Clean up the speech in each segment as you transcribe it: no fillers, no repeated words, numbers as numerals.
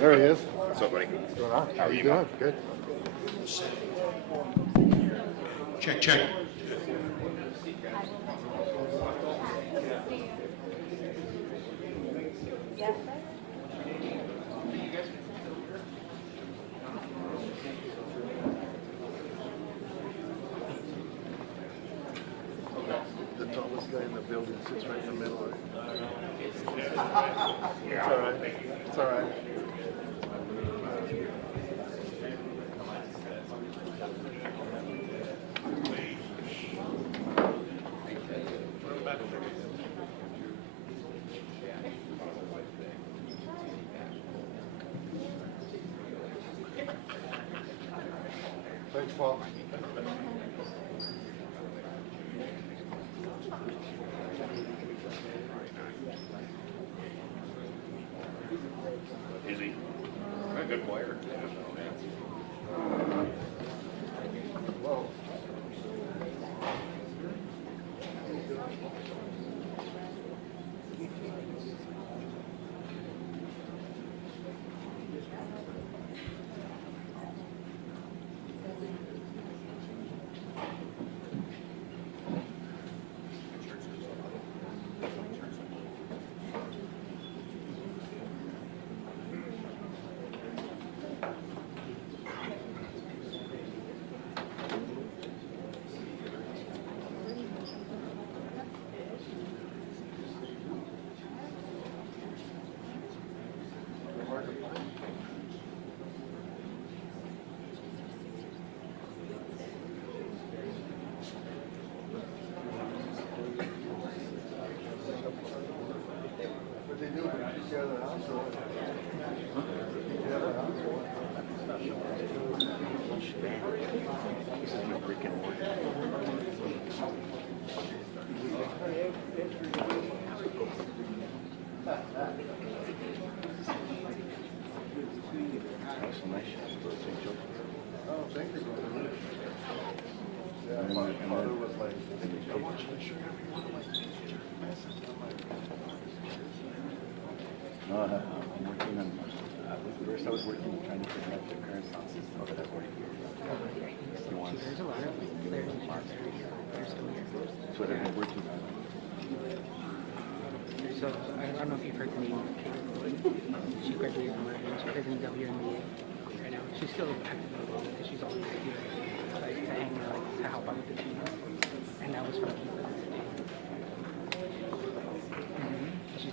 There he is. What's up, buddy? What's going on? How are you? Doing? Good. Check, check. The tallest guy in the building sits right in the middle of it. It's all right. It's all right. Thanks, Paul. Is he? A good player. Whoa. What they do? Take care of the house or what? Take care of the house or what? This is my freaking order. That's some nice shots for St. Joseph. Oh, thank you. Yeah, my father was like, how much is your No, I'm working on, first I was working trying to figure out the current sound system of it at work. He wants, There's a lot of players in the market. They're still here. that's what I've been working on. So I don't know if you've heard the name Keitha. She graduated from Oregon. She plays in the WNBA right now. She's still active because she's always here, like to hang out, like to help out with the team. And that was from Keitha.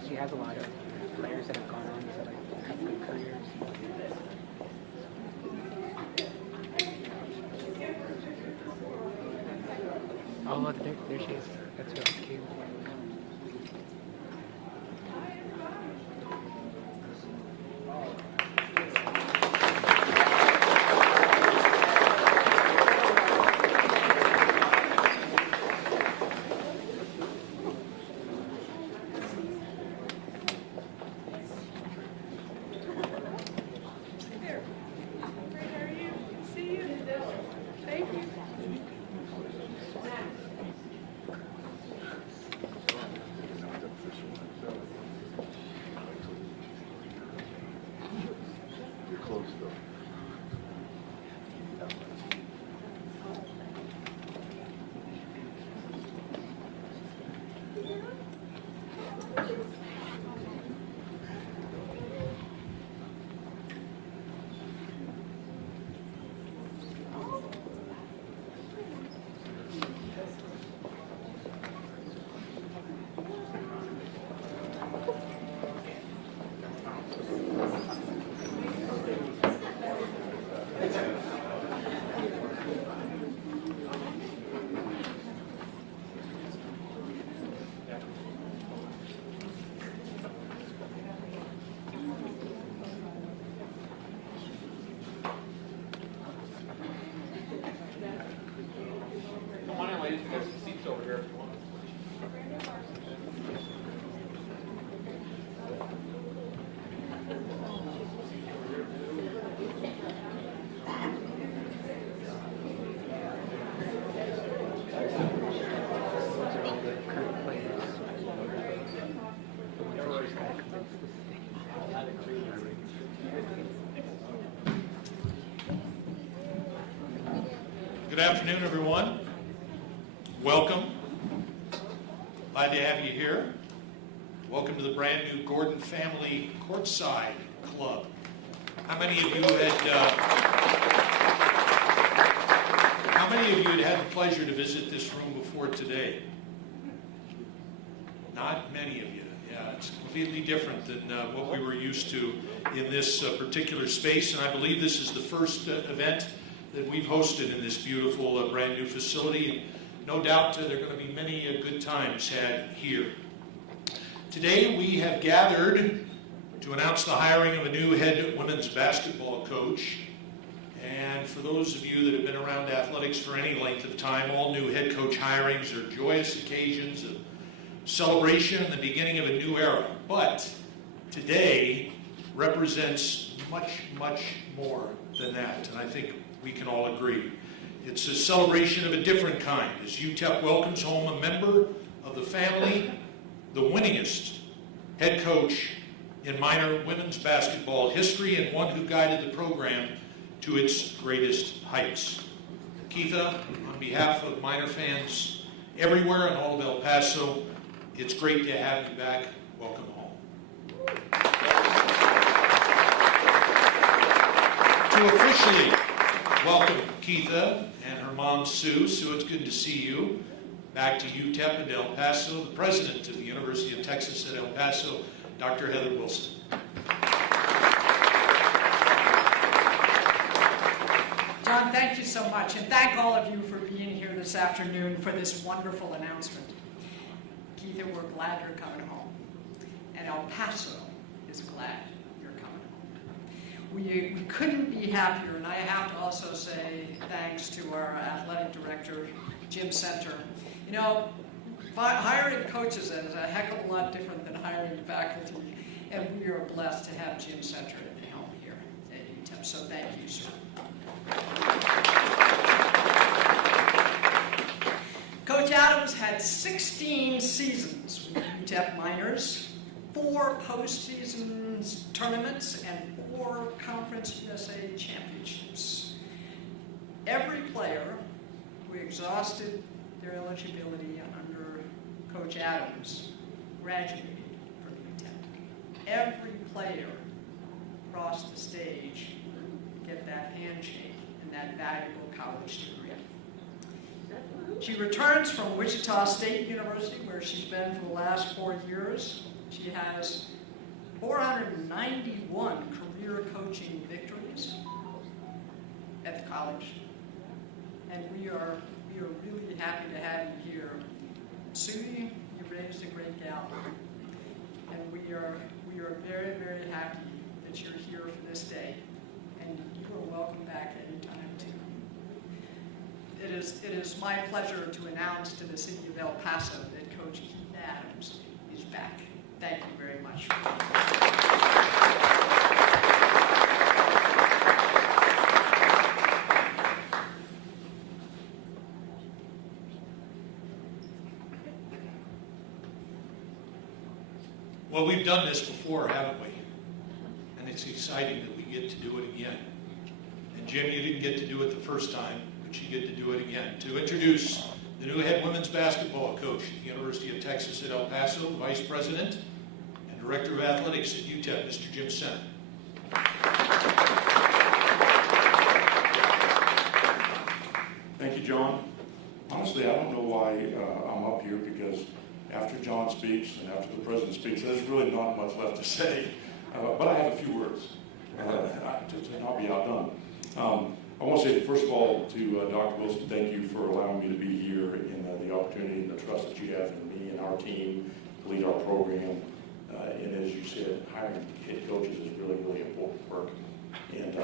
She has a lot of players that have gone on to like have good careers. Oh, look, there she is. That's who I was cute. Good afternoon, everyone. Welcome. Glad to have you here. Welcome to the brand new Gordon Family Courtside Club. How many of you had the pleasure to visit this room before today? Not many of you. Yeah, it's completely different than what we were used to in this particular space, and I believe this is the first event that we've hosted in this beautiful brand new facility. No doubt there are going to be many good times had here. Today we have gathered to announce the hiring of a new head women's basketball coach. And for those of you that have been around athletics for any length of time, all new head coach hirings are joyous occasions of celebration and the beginning of a new era. But today represents much, much more than that. And I think we can all agree. It's a celebration of a different kind as UTEP welcomes home a member of the family, the winningest head coach in minor women's basketball history and one who guided the program to its greatest heights. Keitha, on behalf of minor fans everywhere and all of El Paso, it's great to have you back. Welcome home. To officially welcome Keitha and her mom, Sue. Sue, it's good to see you. Back to UTEP and El Paso, the president of the University of Texas at El Paso, Dr. Heather Wilson. John, thank you so much, and thank all of you for being here this afternoon for this wonderful announcement. Keitha, we're glad you're coming home, and El Paso is glad you're coming home. We couldn't be happier, and I have to also say thanks to our athletic director, Jim Center. You know, hiring coaches is a heck of a lot different than hiring faculty, and we are blessed to have Jim Center at the helm here at UTEP, so thank you, sir. Coach Adams had 16 seasons with UTEP Miners, 4 postseason tournaments, and 4 Conference USA championships. Every player who exhausted their eligibility under Coach Adams graduated from UTEP. Every player crossed the stage to get that handshake and that valuable college degree. She returns from Wichita State University, where she's been for the last 4 years. She has 491 career coaching victories at the college. And we are really happy to have you here. Sudie, you raised a great gal. And we are very, very happy that you're here for this day. And you are welcome back anytime too. It is my pleasure to announce to the city of El Paso that Coach Keitha Adams is back. Thank you very much. Well, we've done this before, haven't we? And it's exciting that we get to do it again. And Jim, you didn't get to do it the first time, but you get to do it again. To introduce the new head women's basketball coach at the University of Texas at El Paso, Vice President and Director of Athletics at UTEP, Mr. Jim Center. Thank you, John. Honestly, I don't know why I'm up here, because after John speaks and after the president speaks, there's really not much left to say. But I have a few words, and I'll be outdone. I want to say, first of all, to Dr. Wilson, thank you for allowing me to be here and the opportunity and the trust that you have in me and our team to lead our program. And as you said, hiring head coaches is really, really important work. And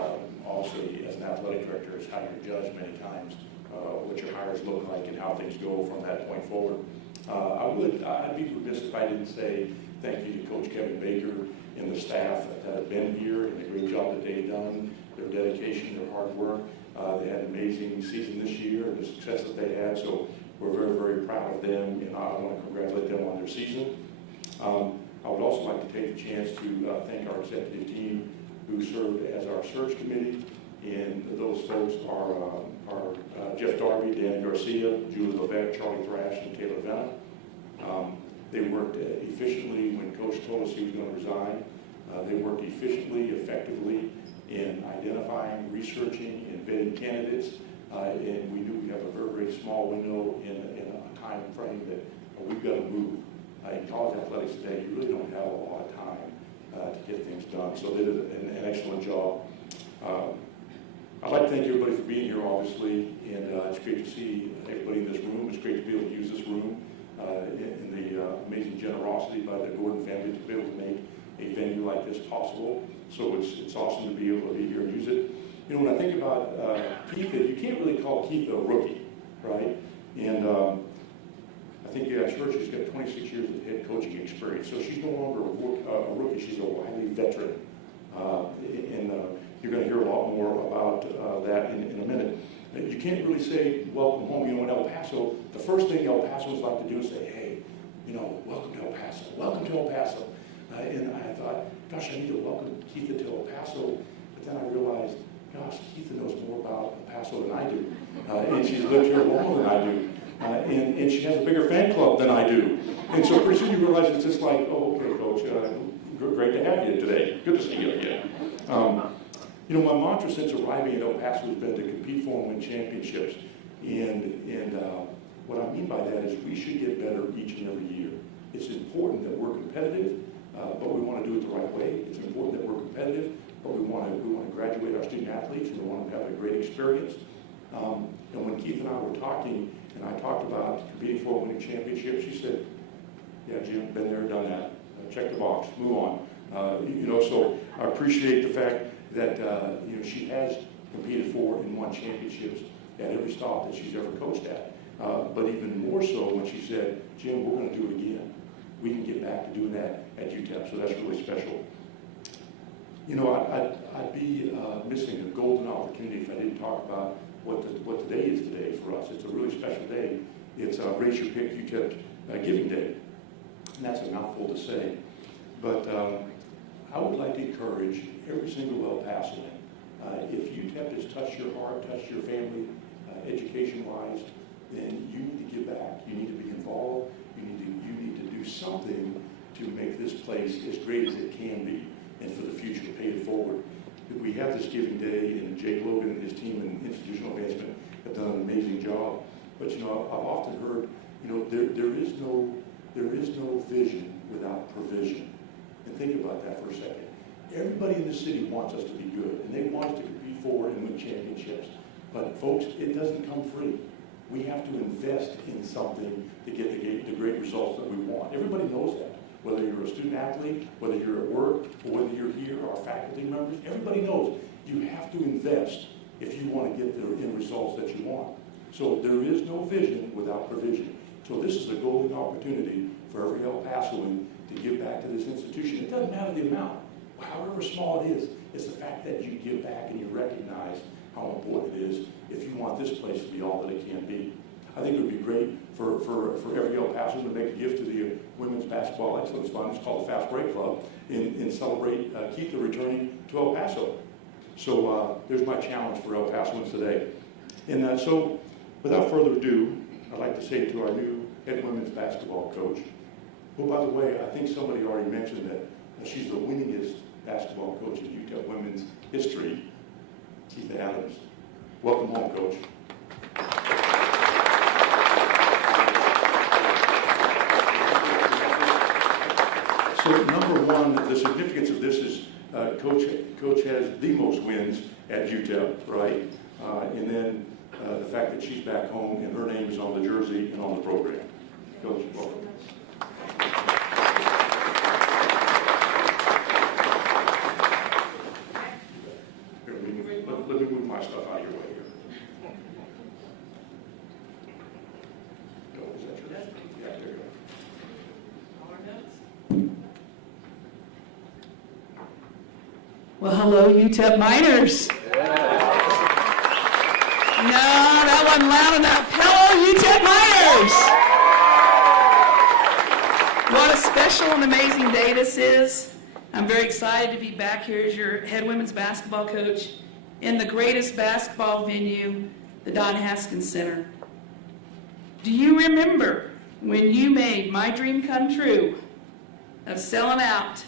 obviously, as an athletic director, is how you're judged many times, what your hires look like and how things go from that point forward. I'd be remiss if I didn't say thank you to Coach Kevin Baker and the staff that have been here and the great job that they've done, their dedication, their hard work. They had an amazing season this year and the success that they had, so we're very, very proud of them, and I want to congratulate them on their season. I would also like to take the chance to thank our executive team who served as our search committee And those folks are Jeff Darby, Dan Garcia, Julie Levesque, Charlie Thrash, and Taylor Venna. They worked efficiently when Coach told us he was going to resign. They worked efficiently, effectively in identifying, researching, and vetting candidates. And we knew we have a very, very small window in a time frame that we've got to move. In college athletics today, you really don't have a lot of time to get things done. So they did an excellent job. I'd like to thank everybody for being here, obviously, and it's great to see everybody in this room. It's great to be able to use this room in the amazing generosity by the Gordon family to be able to make a venue like this possible. So it's awesome to be able to be here and use it. You know, when I think about Keitha, you can't really call Keitha a rookie, right? And I think you guys heard she's got 26 years of head coaching experience. So she's no longer a rookie, she's a wily veteran. You're going to hear a lot more about that in a minute. You can't really say, welcome home. You know, in El Paso, the first thing El Pasoans like to do is say, hey, you know, welcome to El Paso, welcome to El Paso. And I thought, gosh, I need to welcome Keitha to El Paso. But then I realized, gosh, Keitha knows more about El Paso than I do. And she's lived here longer than I do. And she has a bigger fan club than I do. And so pretty soon you realize it's just like, oh, okay, Coach, great to have you today. Good to see you again. You know, my mantra since arriving at El Paso has been to compete for and win championships. And what I mean by that is we should get better each and every year. It's important that we're competitive, but we want to do it the right way. It's important that we're competitive, but we want to graduate our student athletes, and we want to have a great experience. And when Keith and I were talking, and I talked about competing for and winning championships, she said, yeah, Jim, been there, done that. Check the box, move on. You know, so I appreciate the fact that you know, she has competed for and won championships at every stop that she's ever coached at. But even more so when she said, Jim, we're going to do it again. We can get back to doing that at UTEP, so that's really special. You know, I'd be missing a golden opportunity if I didn't talk about what the day is today for us. It's a really special day. It's Raise Your Pick UTEP Giving Day. And that's a mouthful to say. But I would like to encourage every single El Pasoan, if UTEP has touched your heart, touched your family, education-wise, then you need to give back. You need to be involved. You need to do something to make this place as great as it can be, and for the future, pay it forward. We have this Giving Day, and Jake Logan and his team in institutional advancement have done an amazing job. But you know, I've often heard, you know, there is no vision without provision. And think about that for a second. Everybody in the city wants us to be good, and they want us to compete for and win championships. But folks, it doesn't come free. We have to invest in something to get the great results that we want. Everybody knows that. Whether you're a student athlete, whether you're at work, or whether you're here, our faculty members, everybody knows you have to invest if you want to get the end results that you want. So there is no vision without provision. So this is a golden opportunity for every El Pasoan to give back to this institution. It doesn't matter the amount, however small it is. It's the fact that you give back and you recognize how important it is if you want this place to be all that it can be. I think it would be great for every El Pasoan to make a gift to the Women's Basketball Excellence Fund. It's called the Fast Break Club, and celebrate Keitha returning to El Paso. So there's my challenge for El Pasoans today. And so without further ado, I'd like to say to our new head women's basketball coach, who, by the way, I think somebody already mentioned that she's the winningest basketball coach in UTEP women's history, Keitha Adams. Welcome home, Coach. So number one, the significance of this is Coach has the most wins at UTEP, right? And then the fact that she's back home and her name is on the jersey and on the program. Coach, welcome. Let me move my stuff out of your way here. No, is that yours? Yeah, there you go. Well, hello, UTEP Miners. No, that wasn't loud enough. Hello, UTEP Miners. What a special and amazing day this is. I'm very excited to be back here as your head women's basketball coach. in the greatest basketball venue, the Don Haskins Center. Do you remember when you made my dream come true of selling out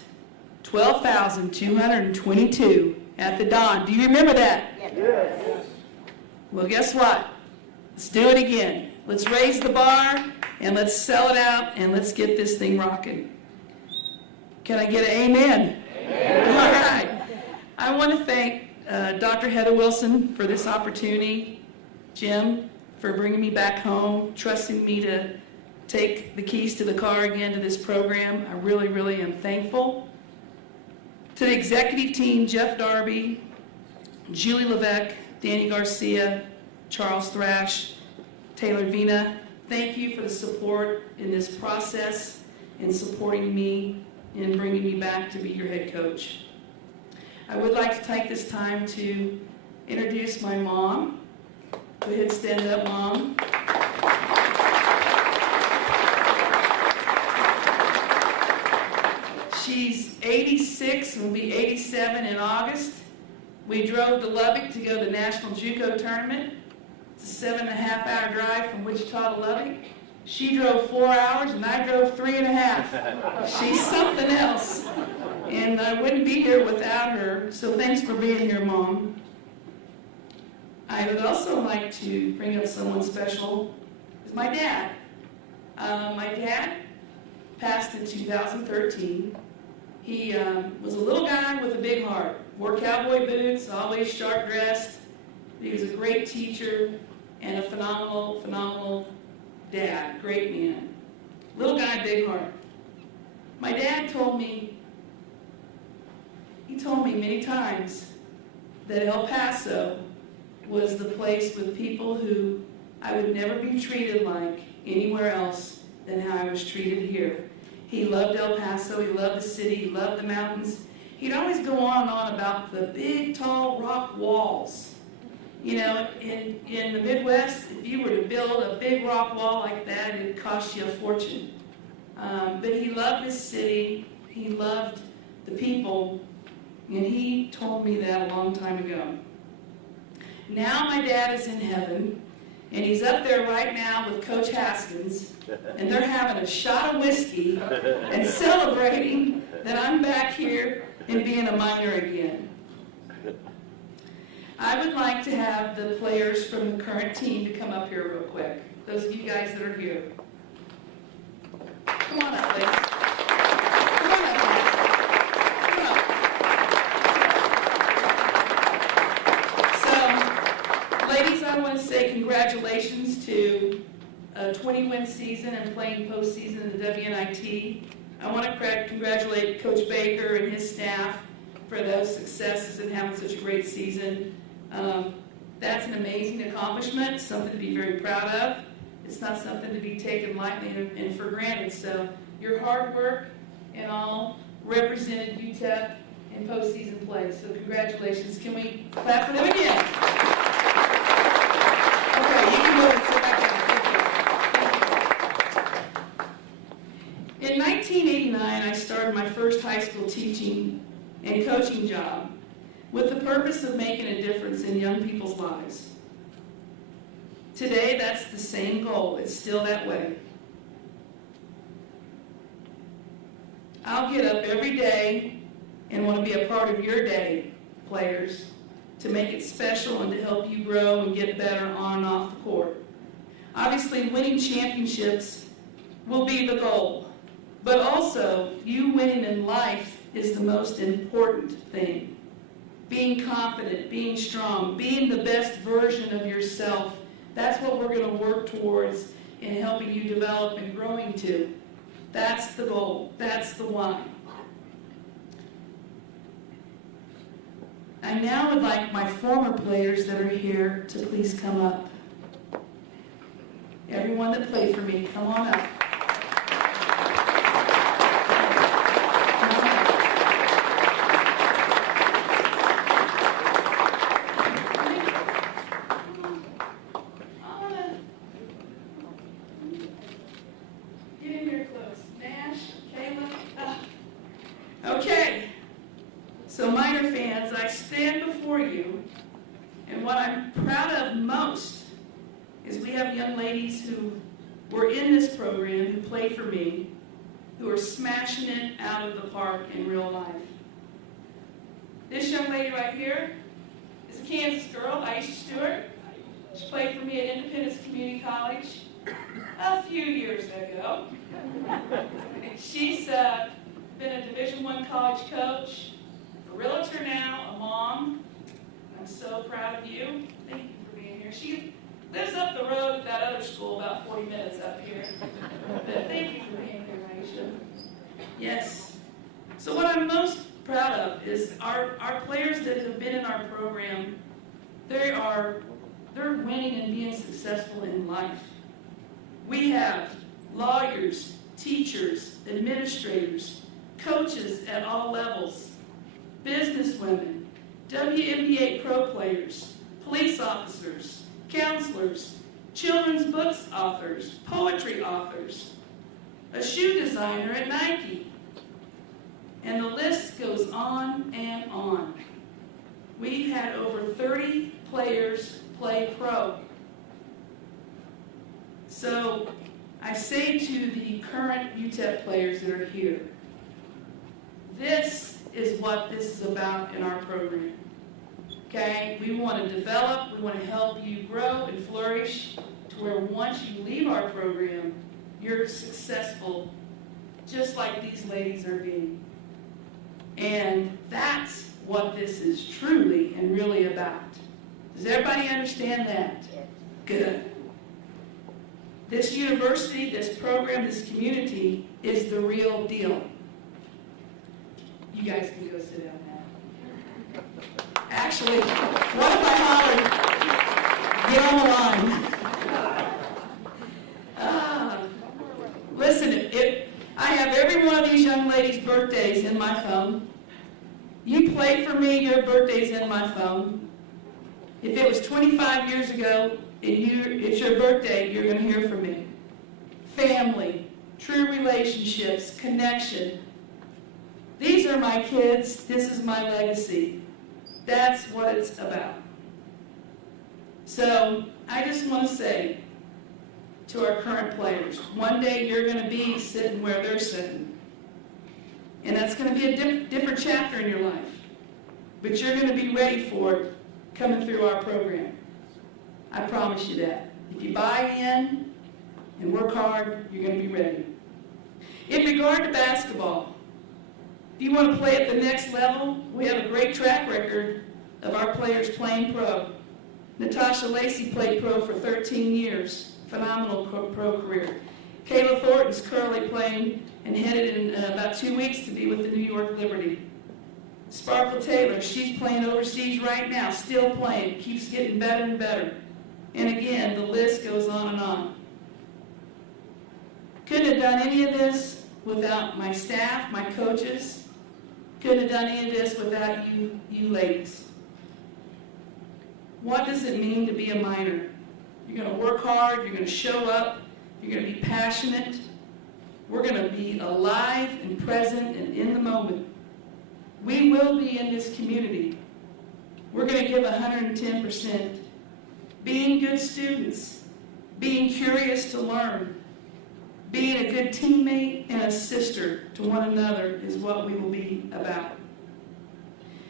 12,222 at the Don? Do you remember that? Yes. Well, guess what? Let's do it again. Let's raise the bar and let's sell it out and let's get this thing rocking. Can I get an amen? Amen. All right. I want to thank Dr. Heather Wilson for this opportunity, Jim for bringing me back home, trusting me to take the keys to the car again to this program. I really, really am thankful. To the executive team, Jeff Darby, Julie Levesque, Danny Garcia, Charles Thrash, Taylor Vina, thank you for the support in this process and supporting me in bringing me back to be your head coach. I would like to take this time to introduce my mom. Go ahead, stand up, Mom. She's 86 and will be 87 in August. We drove to Lubbock to go to the National JUCO Tournament. It's a 7.5-hour drive from Wichita to Lubbock. She drove 4 hours and I drove 3.5. She's something else. And I wouldn't be here without her, so thanks for being here, Mom. I would also like to bring up someone special. It's my dad. My dad passed in 2013. He was a little guy with a big heart. Wore cowboy boots, always sharp dressed. He was a great teacher and a phenomenal, phenomenal dad. Great man. Little guy, big heart. My dad told me, many times that El Paso was the place with people who I would never be treated like anywhere else than how I was treated here. He loved El Paso, he loved the city, he loved the mountains. He'd always go on and on about the big, tall rock walls. You know, in the Midwest, if you were to build a big rock wall like that, it'd cost you a fortune. But he loved his city, he loved the people, and he told me that a long time ago. Now my dad is in heaven, and he's up there right now with Coach Haskins, and they're having a shot of whiskey and celebrating that I'm back here and being a minor again. I would like to have the players from the current team to come up here real quick. Those of you guys that are here. Come on up, ladies. Come on up, ladies. Come on. So, ladies, I want to say congratulations to a 20-win season and playing postseason in the WNIT. I want to congratulate Coach Baker and his staff for those successes and having such a great season. That's an amazing accomplishment, something to be very proud of. It's not something to be taken lightly and for granted. So your hard work and all represented UTEP in postseason play. So congratulations. Can we clap for them again? Okay, you can go and sit back down. In 1989, I started my first high school teaching and coaching job with the purpose of making a difference in young people's lives. Today, that's the same goal. It's still that way. I'll get up every day and want to be a part of your day, players, to make it special and to help you grow and get better on and off the court. Obviously, winning championships will be the goal, but also you winning in life is the most important thing. Being confident, being strong, being the best version of yourself, that's what we're going to work towards in helping you develop and growing to. That's the goal. That's the why. I now would like my former players that are here to please come up. Everyone that played for me, come on up. And what I'm proud of most is we have young ladies who were in this program, who play for me, who are smashing it out of the park in real life. This young lady right here is a Kansas girl, Aisha Stewart. She played for me at Independence Community College a few years ago. She's been a Division I college coach, a realtor now, a mom. I'm so proud of you. Thank you for being here. She lives up the road at that other school, about 40 minutes up here. But thank you for being here, Aisha. Yes. So what I'm most proud of is our players that have been in our program, they're winning and being successful in life. We have lawyers, teachers, administrators, coaches at all levels, businesswomen, WNBA pro players, police officers, counselors, children's books authors, poetry authors, a shoe designer at Nike, and the list goes on and on. We had over 30 players play pro. So I say to the current UTEP players that are here, this is what this is about in our program. Okay? We want to develop, we want to help you grow and flourish to where once you leave our program, you're successful just like these ladies are being. And that's what this is truly and really about. Does everybody understand that? Good. This university, this program, this community is the real deal. You guys can go sit down now. Actually, what if I hollered, get on the line? Listen, I have every one of these young ladies' birthdays in my phone. You play for me, your birthday's in my phone. If it was 25 years ago, and it's your birthday, you're going to hear from me. Family, true relationships, connection. These are my kids. This is my legacy. That's what it's about. So I just want to say to our current players, one day you're going to be sitting where they're sitting. And that's going to be a different chapter in your life. But you're going to be ready for it coming through our program. I promise you that. If you buy in and work hard, you're going to be ready. In regard to basketball, if you want to play at the next level, we have a great track record of our players playing pro. Natasha Lacey played pro for 13 years. Phenomenal pro career. Kayla Thornton's currently playing and headed in about 2 weeks to be with the New York Liberty. Sparkle Taylor, she's playing overseas right now, still playing, keeps getting better and better. And again, the list goes on and on. Couldn't have done any of this without my staff, my coaches. Couldn't have done any of this without you ladies. What does it mean to be a minor? You're going to work hard, you're going to show up, you're going to be passionate. We're going to be alive and present and in the moment. We will be in this community. We're going to give 110%. Being good students, being curious to learn, being a good teammate and a sister to one another is what we will be about.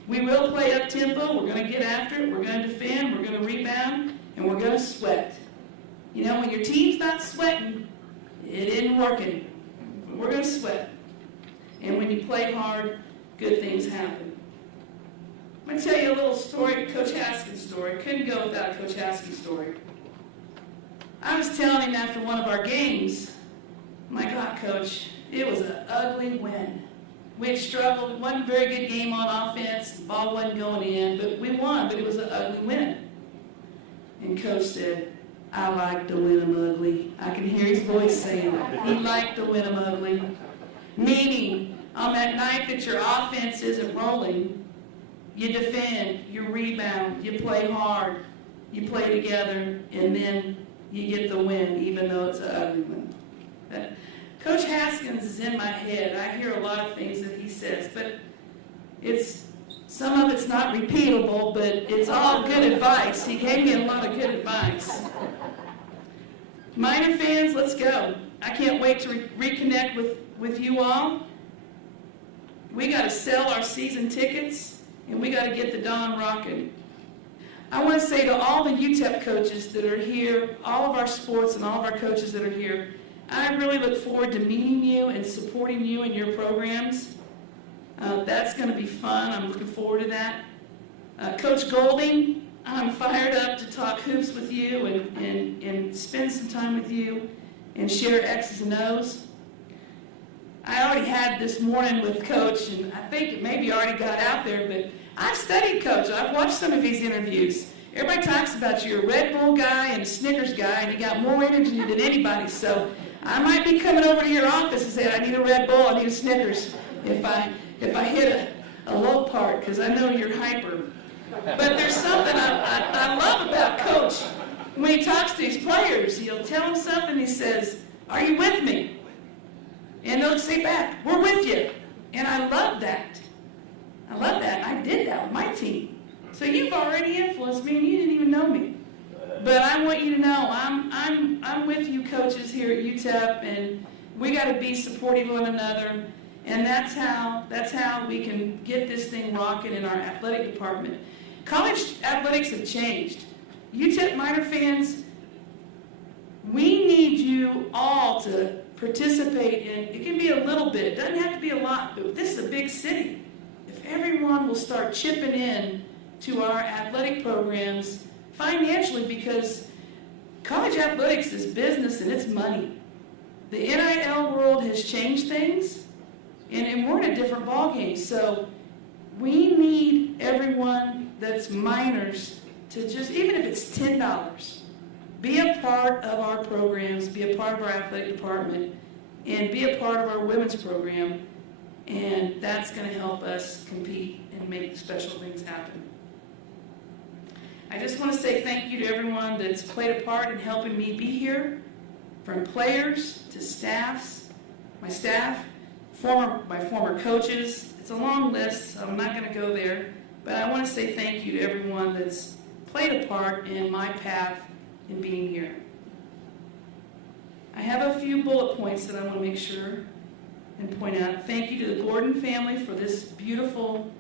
We will play up tempo, we're going to get after it, we're going to defend, we're going to rebound, and we're going to sweat. You know, when your team's not sweating, it isn't working. We're going to sweat. And when you play hard, good things happen. I'm going to tell you a little story, Coach Haskins' story. Couldn't go without Coach Haskins' story. I was telling him after one of our games, my God, Coach, it was an ugly win. We had struggled. It wasn't a very good game on offense. The ball wasn't going in, but we won, but it was an ugly win. And Coach said, I like to win them ugly. I can hear his voice saying that. He liked to win them ugly. Meaning, on that night that your offense isn't rolling, you defend, you rebound, you play hard, you play together, and then you get the win, even though it's an ugly one. Coach Haskins is in my head. I hear a lot of things that he says, but it's Some of it's not repeatable, but it's all good advice. He gave me a lot of good advice. Minor fans, let's go. I can't wait to reconnect with you all. We got to sell our season tickets, and we got to get the Dawn rocking. I want to say to all the UTEP coaches that are here, all of our sports and all of our coaches that are here, I really look forward to meeting you and supporting you in your programs. That's going to be fun. I'm looking forward to that. Coach Golding, I'm fired up to talk hoops with you and spend some time with you and share X's and O's. I already had this morning with Coach, and I think it maybe already got out there, but I've studied Coach. I've watched some of his interviews. Everybody talks about you're a Red Bull guy and a Snickers guy, and you got more energy than anybody. So I might be coming over to your office and saying, I need a Red Bull, I need a Snickers, if I hit a low part, because I know you're hyper. But there's something I love about Coach. When he talks to his players, he'll tell them something, he says, are you with me? And they'll say back, we're with you. And I love that. I love that. I did that with my team. So you've already influenced me, and you didn't even know me. But I want you to know I'm with you coaches here at UTEP, and we got to be supporting one another. And that's how we can get this thing rocking in our athletic department. College athletics have changed. UTEP minor fans, we need you all to participate in. It can be a little bit. It doesn't have to be a lot, but this is a big city. If everyone will start chipping in to our athletic programs financially, because college athletics is business and it's money. The NIL world has changed things, and we're in a different ballgame. So we need everyone that's minors to just, even if it's $10, be a part of our programs, be a part of our athletic department, and be a part of our women's program, and that's going to help us compete and make special things happen. I just want to say thank you to everyone that's played a part in helping me be here, from players to staffs, my staff, my former coaches. It's a long list, so I'm not going to go there, but I want to say thank you to everyone that's played a part in my path in being here. I have a few bullet points that I want to make sure and point out. Thank you to the Gordon family for this beautiful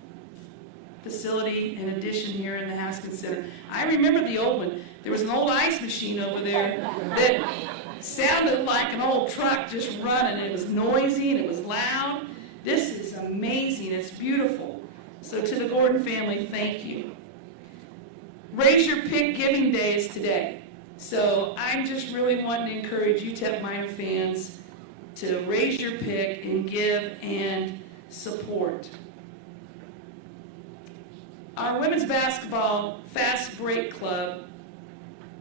facility and addition here in the Haskins Center. I remember the old one. There was an old ice machine over there that sounded like an old truck just running. It was noisy and it was loud. This is amazing. It's beautiful. So to the Gordon family, thank you. Raise Your Pick Giving Day is today. So I'm just really wanting to encourage UTEP minor fans to raise your pick and give and support. Our women's basketball fast break club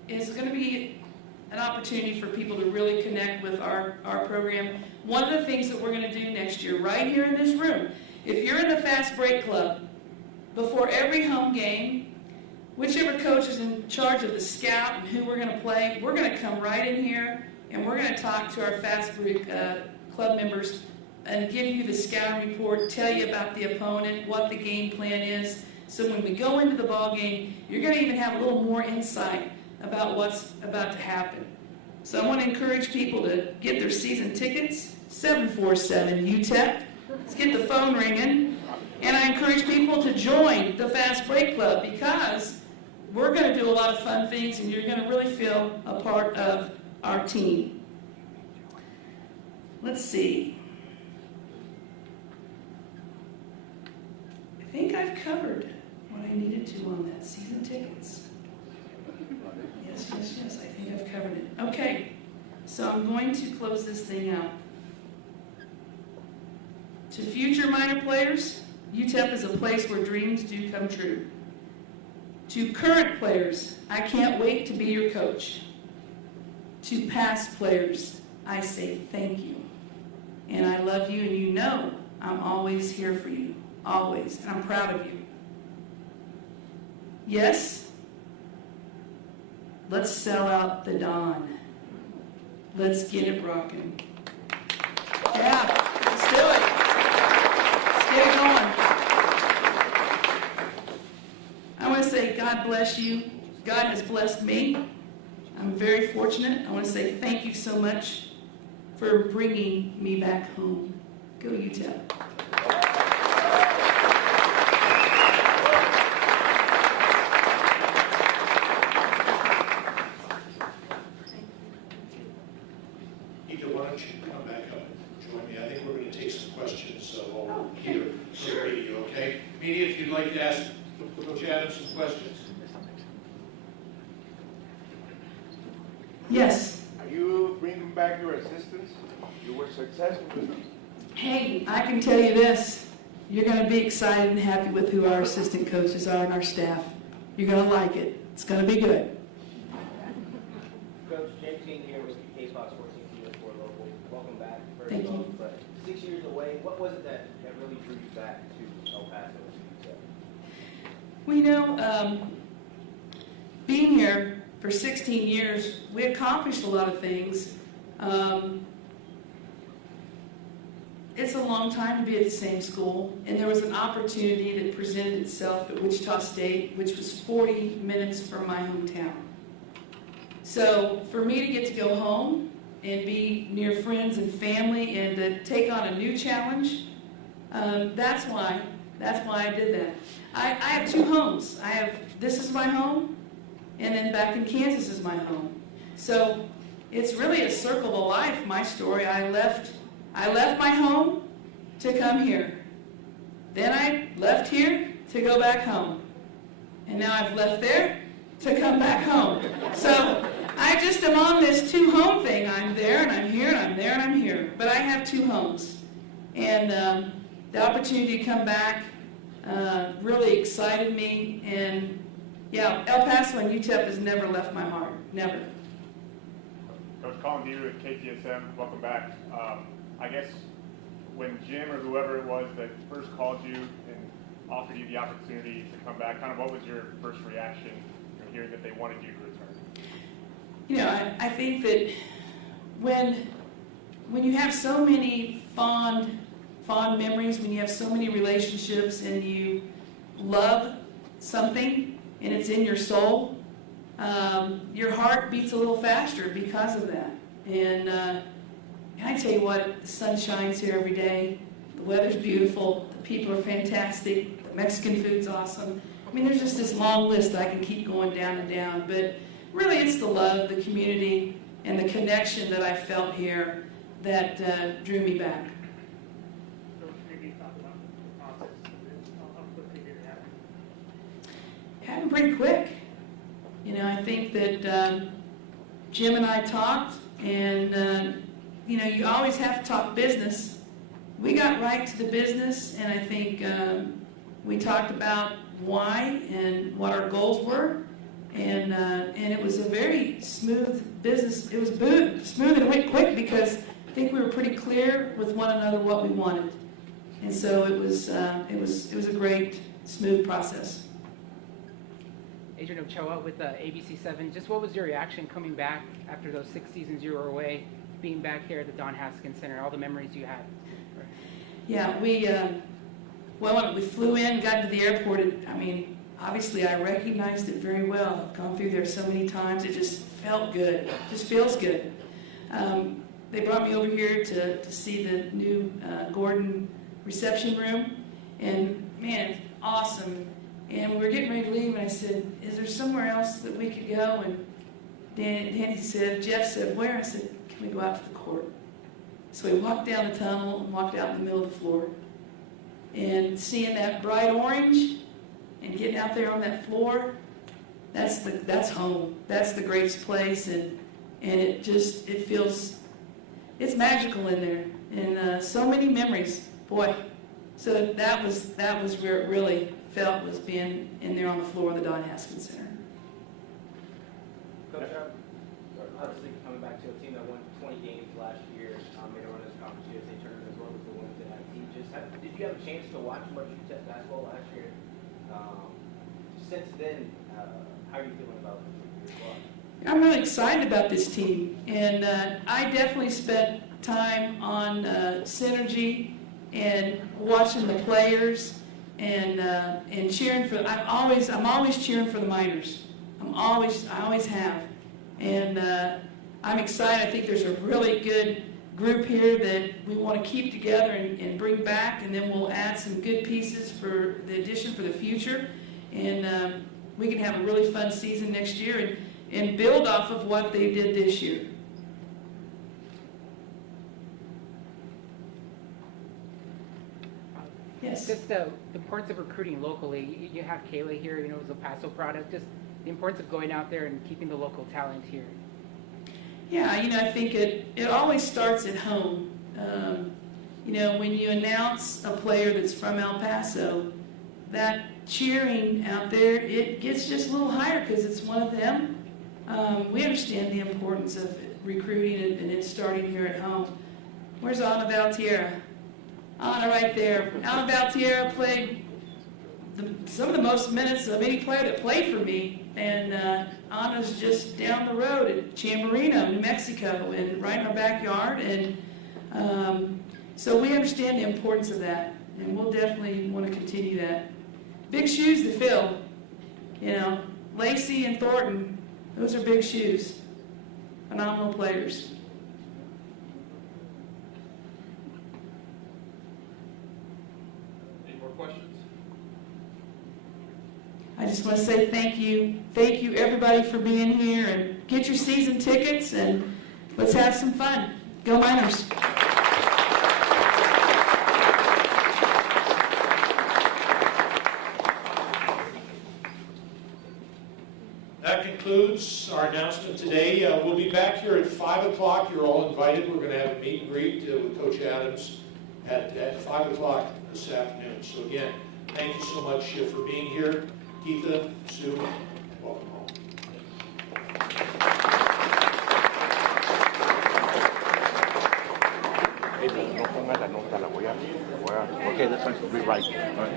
is going to be an opportunity for people to really connect with our program. One of the things that we're going to do next year, right here in this room, if you're in the fast break club, before every home game, whichever coach is in charge of the scout and who we're going to play, we're going to come right in here and we're going to talk to our fast break club members and give you the scouting report, tell you about the opponent, what the game plan is. So when we go into the ball game, you're going to even have a little more insight about what's about to happen. So I want to encourage people to get their season tickets, 747 UTEP. Let's get the phone ringing. And I encourage people to join the Fast Break Club, because we're going to do a lot of fun things and you're going to really feel a part of our team. Let's see. I think I've covered what I needed to on that. Season tickets. Yes, I think I've covered it. Okay, so I'm going to close this thing out. To future minor players, UTEP is a place where dreams do come true. To current players, I can't wait to be your coach. To past players, I say thank you. And I love you, and you know I'm always here for you. Always. And I'm proud of you. Yes? Let's sell out the Dawn. Let's get it rocking. Yeah, let's do it. Let's get it going. God bless you. God has blessed me. I'm very fortunate. I want to say thank you so much for bringing me back home. Go UTEP. Keitha, why don't you come back up and join me? I think we're going to take some questions while we're here for the media, okay? Media, if you'd like to ask Coach Adams some questions. Yes. Are you bringing back your assistants? You were successful with them. Hey, I can tell you this. You're going to be excited and happy with who our assistant coaches are and our staff. You're going to like it. It's going to be good. Coach, James King here with K-Fox 14 Local. Welcome back. First Thank off, you. But 6 years away, what was it that really drew you back to El Paso? Well, you know, being here for 16 years, we accomplished a lot of things. It's a long time to be at the same school, and there was an opportunity that presented itself at Wichita State, which was 40 minutes from my hometown. So for me to get to go home and be near friends and family and to take on a new challenge, that's why I did that. I have two homes. This is my home, and then back in Kansas is my home. So it's really a circle of life, my story. I left my home to come here. Then I left here to go back home. And now I've left there to come back home. So I just am on this two-home thing. I'm there and I'm here and I'm there and I'm here. But I have two homes. And the opportunity to come back really excited me. And yeah, El Paso and UTEP has never left my heart. Never. Coach Colin Deere with KTSM, welcome back. I guess when Jim or whoever it was that first called you and offered you the opportunity to come back, kind of what was your first reaction hearing that they wanted you to return? You know, I think that when you have so many fond memories, when you have so many relationships and you love something and it's in your soul, your heart beats a little faster because of that. And I tell you what, the sun shines here every day. The weather's beautiful. The people are fantastic. The Mexican food's awesome. I mean, there's just this long list I can keep going down and down. But really, it's the love, the community, and the connection that I felt here that drew me back. So maybe talk about the process of this. How quickly did it happen? Happened pretty quick. You know, I think that Jim and I talked, and you know, you always have to talk business. We got right to the business, and I think we talked about why and what our goals were, and it was a very smooth business. It was smooth and it went quick because I think we were pretty clear with one another what we wanted, and so it was a great, smooth process. Adrian Ochoa with ABC7. Just what was your reaction coming back after those 6 seasons you were away, being back here at the Don Haskins Center, all the memories you had? Yeah, when we flew in, got to the airport, I mean, obviously I recognized it very well. I've gone through there so many times, it just felt good. It just feels good. They brought me over here to see the new Gordon reception room, and man, it's awesome. And we were getting ready to leave, and I said, is there somewhere else that we could go? And Danny said, Jeff said, where? I said, can we go out to the court? So we walked down the tunnel and walked out in the middle of the floor. And seeing that bright orange and getting out there on that floor, that's home. That's the greatest place, and it feels, it's magical in there. And so many memories, boy. So that was where it really felt, was being in there on the floor of the Don Haskins Center. Coach, obviously coming back to a team that won 20 games last year, made a run as Conference USA tournament as well as the women's NIT. Did you have a chance to watch much UTEP basketball last year? Since then, how are you feeling about your squad? I'm really excited about this team, and I definitely spent time on Synergy and watching the players, and cheering for. I'm always cheering for the minors. I always have, and I'm excited. I think there's a really good group here that we want to keep together and bring back, and then we'll add some good pieces for the addition for the future, and we can have a really fun season next year and build off of what they did this year. Yes. Just the importance of recruiting locally. You have Kayla here, you know, as a Paso product. Just the importance of going out there and keeping the local talent here. Yeah, you know, I think it always starts at home. You know, when you announce a player that's from El Paso, that cheering out there, it gets just a little higher because it's one of them. We understand the importance of recruiting and it starting here at home. Where's Ana Valtierra? Ana right there. Ana Valtierra played some of the most minutes of any player that played for me, and Ana's just down the road at Chamberino, New Mexico, and right in our backyard, and so we understand the importance of that, and we'll definitely want to continue that. Big shoes to fill, you know. Lacey and Thornton, those are big shoes. Phenomenal players. Any more questions? I just want to say thank you. Thank you, everybody, for being here, and get your season tickets, and let's have some fun. Go Miners. That concludes our announcement today. We'll be back here at 5 o'clock. You're all invited. We're going to have a meet and greet with Coach Adams at 5 o'clock this afternoon. So again, thank you so much for being here. Keitha, Sue, and welcome home. No ponga la nota, la voy a okay, this one's rewrite. All right.